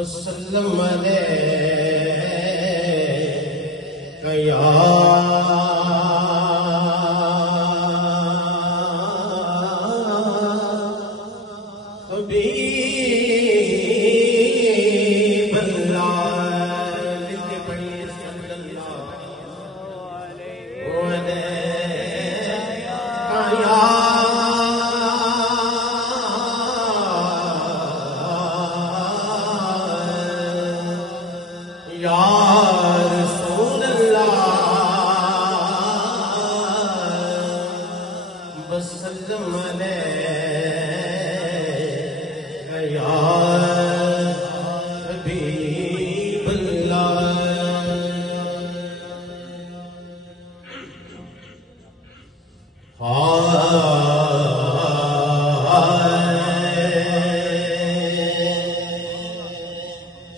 وسلم علیک یا حبیب اللہ لکھ پڑھیے صلی اللہ علیہ یا رسول اللہ وسلم علیک یا حبیب اللہ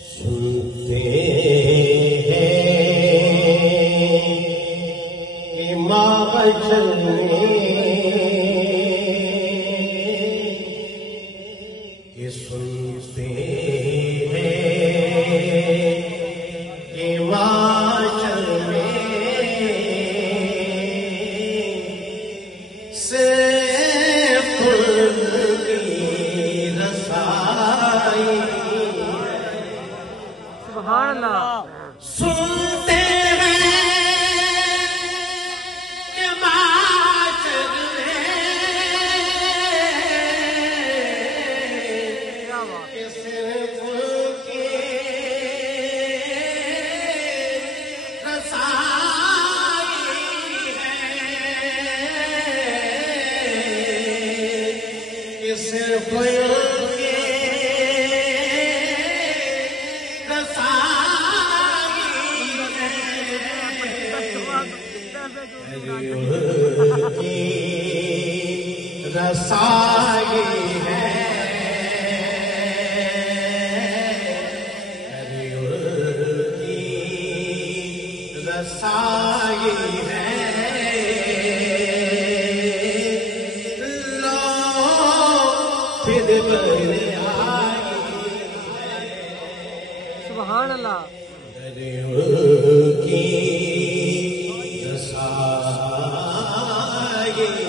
سنتے ہیں ماں بچل یہ سنتے ہیں کہ واچل سے خود کی رسائی سبحان اللہ سنتے ہیں کہ معاشر کہ صرف کی رسائی ہے کہ صرف رسائی ہے کی رسائی ہے لو پھر بر آئی سبحان اللہ کی رسائی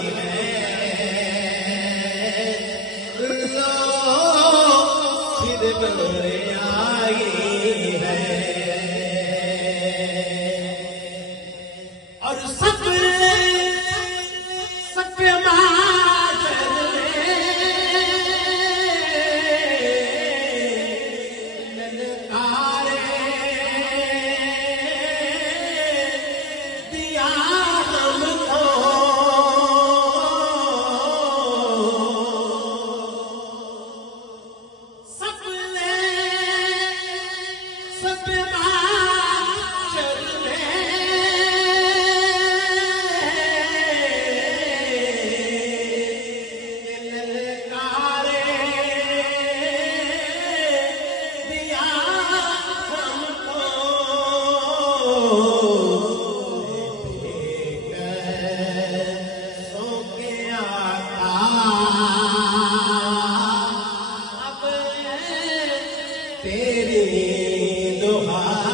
ہے آئی ہے اور سب معاشر میں للکارے دیا ہم کو تیری دعا